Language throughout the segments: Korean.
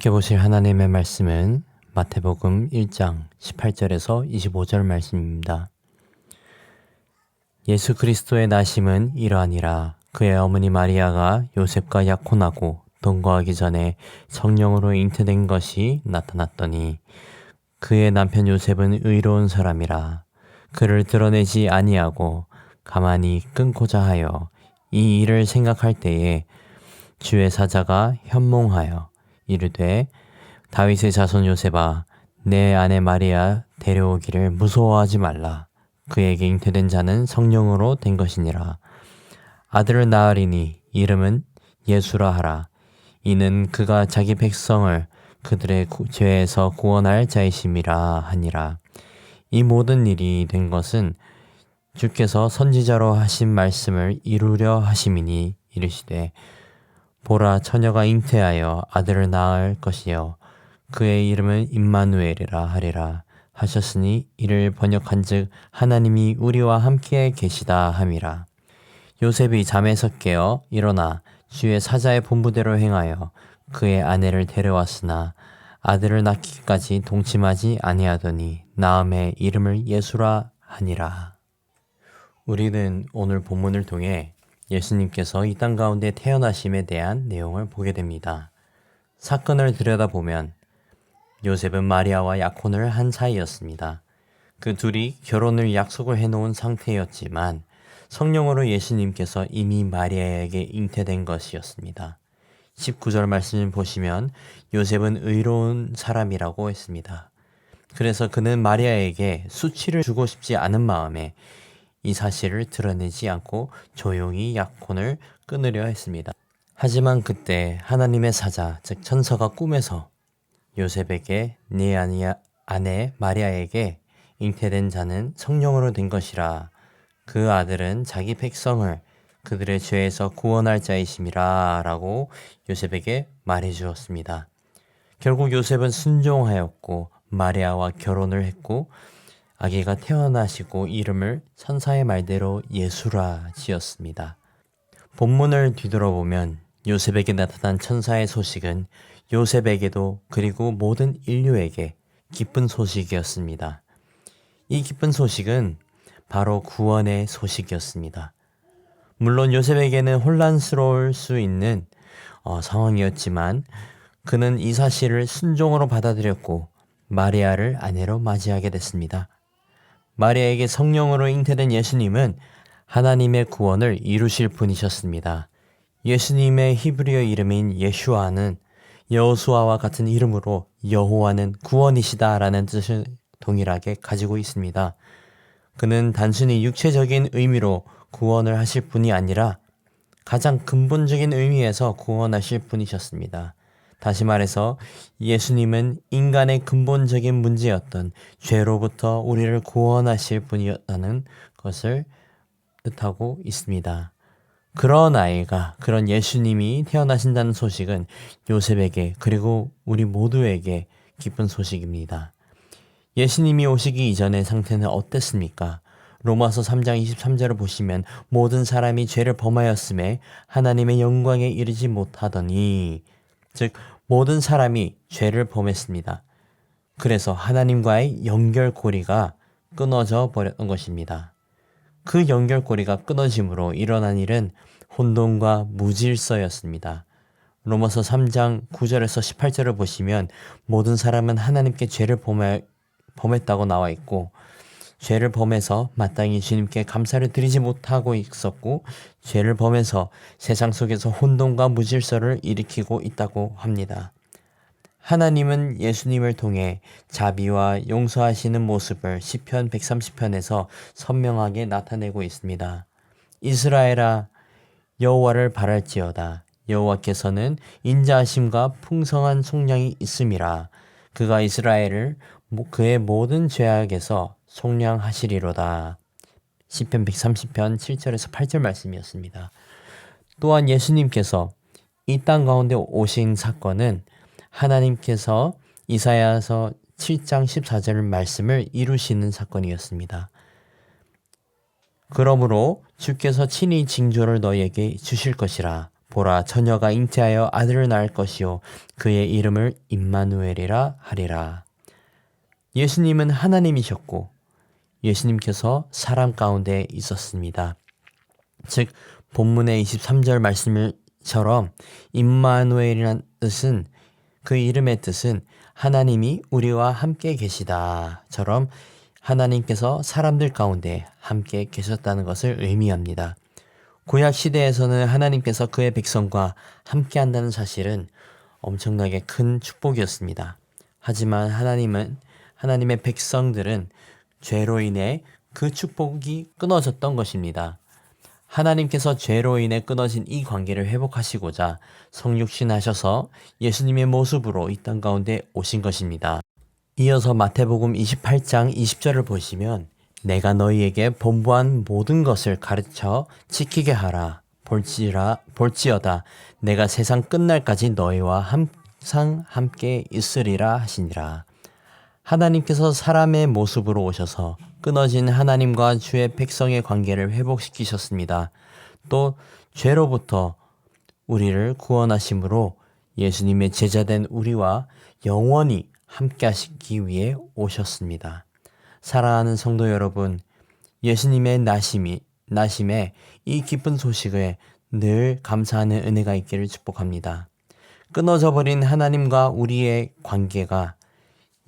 함께 보실 하나님의 말씀은 마태복음 1장 18절에서 25절 말씀입니다. 예수 그리스도의 나심은 이러하니라. 그의 어머니 마리아가 요셉과 약혼하고 동거하기 전에 성령으로 잉태된 것이 나타났더니 그의 남편 요셉은 의로운 사람이라. 그를 드러내지 아니하고 가만히 끊고자 하여 이 일을 생각할 때에 주의 사자가 현몽하여 이르되 다윗의 자손 요셉아, 내 아내 마리아 데려오기를 무서워하지 말라. 그에게 잉태된 자는 성령으로 된 것이니라. 아들을 낳으리니 이름은 예수라 하라. 이는 그가 자기 백성을 그들의 죄에서 구원할 자이심이라 하니라. 이 모든 일이 된 것은 주께서 선지자로 하신 말씀을 이루려 하심이니 이르시되 보라, 처녀가 잉태하여 아들을 낳을 것이요 그의 이름은 임마누엘이라 하리라 하셨으니 이를 번역한즉 하나님이 우리와 함께 계시다 함이라. 요셉이 잠에서 깨어 일어나 주의 사자의 본부대로 행하여 그의 아내를 데려왔으나 아들을 낳기까지 동침하지 아니하더니 낳음에 이름을 예수라 하니라. 우리는 오늘 본문을 통해 예수님께서 이 땅 가운데 태어나심에 대한 내용을 보게 됩니다. 사건을 들여다보면 요셉은 마리아와 약혼을 한 사이였습니다. 그 둘이 결혼을 약속을 해놓은 상태였지만 성령으로 예수님께서 이미 마리아에게 잉태된 것이었습니다. 19절 말씀을 보시면 요셉은 의로운 사람이라고 했습니다. 그래서 그는 마리아에게 수치를 주고 싶지 않은 마음에 이 사실을 드러내지 않고 조용히 약혼을 끊으려 했습니다. 하지만 그때 하나님의 사자, 즉 천사가 꿈에서 요셉에게 네 아내 마리아에게 잉태된 자는 성령으로 된 것이라. 그 아들은 자기 백성을 그들의 죄에서 구원할 자이심이라 라고 요셉에게 말해 주었습니다. 결국 요셉은 순종하였고 마리아와 결혼을 했고 아기가 태어나시고 이름을 천사의 말대로 예수라 지었습니다. 본문을 뒤돌아보면 요셉에게 나타난 천사의 소식은 요셉에게도 그리고 모든 인류에게 기쁜 소식이었습니다. 이 기쁜 소식은 바로 구원의 소식이었습니다. 물론 요셉에게는 혼란스러울 수 있는 상황이었지만 그는 이 사실을 순종으로 받아들였고 마리아를 아내로 맞이하게 됐습니다. 마리아에게 성령으로 잉태된 예수님은 하나님의 구원을 이루실 분이셨습니다. 예수님의 히브리어 이름인 예슈아는 여호수아와 같은 이름으로 여호와는 구원이시다라는 뜻을 동일하게 가지고 있습니다. 그는 단순히 육체적인 의미로 구원을 하실 분이 아니라 가장 근본적인 의미에서 구원하실 분이셨습니다. 다시 말해서 예수님은 인간의 근본적인 문제였던 죄로부터 우리를 구원하실 분이었다는 것을 뜻하고 있습니다. 그런 예수님이 태어나신다는 소식은 요셉에게 그리고 우리 모두에게 기쁜 소식입니다. 예수님이 오시기 이전의 상태는 어땠습니까? 로마서 3장 23절을 보시면 모든 사람이 죄를 범하였음에 하나님의 영광에 이르지 못하더니, 즉 모든 사람이 죄를 범했습니다. 그래서 하나님과의 연결고리가 끊어져 버렸던 것입니다. 그 연결고리가 끊어짐으로 일어난 일은 혼돈과 무질서였습니다. 로마서 3장 9절에서 18절을 보시면 모든 사람은 하나님께 죄를 범했다고 나와 있고 죄를 범해서 마땅히 주님께 감사를 드리지 못하고 있었고 죄를 범해서 세상 속에서 혼돈과 무질서를 일으키고 있다고 합니다. 하나님은 예수님을 통해 자비와 용서하시는 모습을 시편 130편에서 선명하게 나타내고 있습니다. 이스라엘아, 여호와를 바랄지어다. 여호와께서는 인자하심과 풍성한 속량이 있음이라. 그가 이스라엘을 그의 모든 죄악에서 속량하시리로다. 시편 130편 7절에서 8절 말씀이었습니다. 또한 예수님께서 이 땅 가운데 오신 사건은 하나님께서 이사야서 7장 14절 말씀을 이루시는 사건이었습니다. 그러므로 주께서 친히 징조를 너희에게 주실 것이라. 보라, 처녀가 잉태하여 아들을 낳을 것이요 그의 이름을 임마누엘이라 하리라. 예수님은 하나님이셨고 예수님께서 사람 가운데 있었습니다. 즉 본문의 23절 말씀처럼 임마누엘이라는 뜻은, 그 이름의 뜻은 하나님이 우리와 함께 계시다처럼 하나님께서 사람들 가운데 함께 계셨다는 것을 의미합니다. 구약 시대에서는 하나님께서 그의 백성과 함께 한다는 사실은 엄청나게 큰 축복이었습니다. 하지만 하나님의 백성들은 죄로 인해 그 축복이 끊어졌던 것입니다. 하나님께서 죄로 인해 끊어진 이 관계를 회복하시고자 성육신하셔서 예수님의 모습으로 이 땅 가운데 오신 것입니다. 이어서 마태복음 28장 20절을 보시면 내가 너희에게 본부한 모든 것을 가르쳐 지키게 하라. 볼지어다 내가 세상 끝날까지 너희와 항상 함께 있으리라 하시니라. 하나님께서 사람의 모습으로 오셔서 끊어진 하나님과 주의 백성의 관계를 회복시키셨습니다. 또 죄로부터 우리를 구원하심으로 예수님의 제자된 우리와 영원히 함께 하시기 위해 오셨습니다. 사랑하는 성도 여러분, 예수님의 나심에 이 기쁜 소식에 늘 감사하는 은혜가 있기를 축복합니다. 끊어져 버린 하나님과 우리의 관계가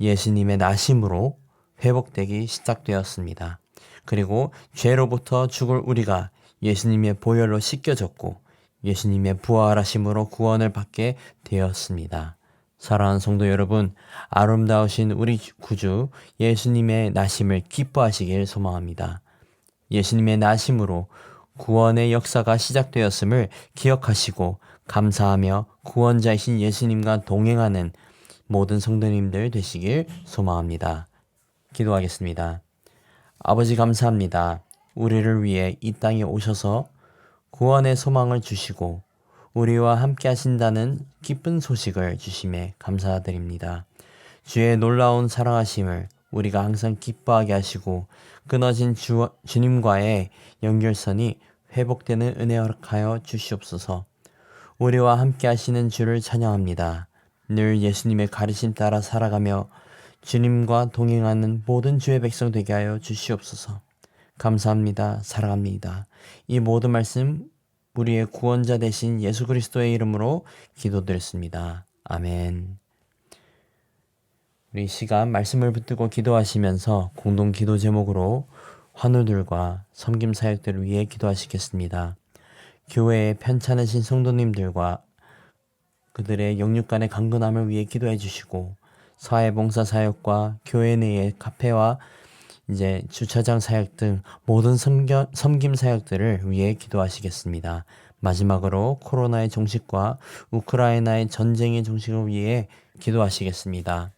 예수님의 나심으로 회복되기 시작되었습니다. 그리고 죄로부터 죽을 우리가 예수님의 보혈로 씻겨졌고 예수님의 부활하심으로 구원을 받게 되었습니다. 사랑하는 성도 여러분, 아름다우신 우리 구주 예수님의 나심을 기뻐하시길 소망합니다. 예수님의 나심으로 구원의 역사가 시작되었음을 기억하시고 감사하며 구원자이신 예수님과 동행하는 모든 성도님들 되시길 소망합니다. 기도하겠습니다. 아버지 감사합니다. 우리를 위해 이 땅에 오셔서 구원의 소망을 주시고 우리와 함께 하신다는 기쁜 소식을 주심에 감사드립니다. 주의 놀라운 사랑하심을 우리가 항상 기뻐하게 하시고 끊어진 주님과의 연결선이 회복되는 은혜 허락하여 주시옵소서. 우리와 함께 하시는 주를 찬양합니다. 늘 예수님의 가르침 따라 살아가며 주님과 동행하는 모든 주의 백성 되게 하여 주시옵소서. 감사합니다. 사랑합니다. 이 모든 말씀 우리의 구원자 되신 예수 그리스도의 이름으로 기도드렸습니다. 아멘. 우리 시간 말씀을 붙들고 기도하시면서 공동 기도 제목으로 환우들과 섬김 사역들을 위해 기도하시겠습니다. 교회의 편찮으신 성도님들과 그들의 영육 간의 강건함을 위해 기도해 주시고 사회봉사 사역과 교회 내의 카페와 이제 주차장 사역 등 모든 섬김 사역들을 위해 기도하시겠습니다. 마지막으로 코로나의 종식과 우크라이나의 전쟁의 종식을 위해 기도하시겠습니다.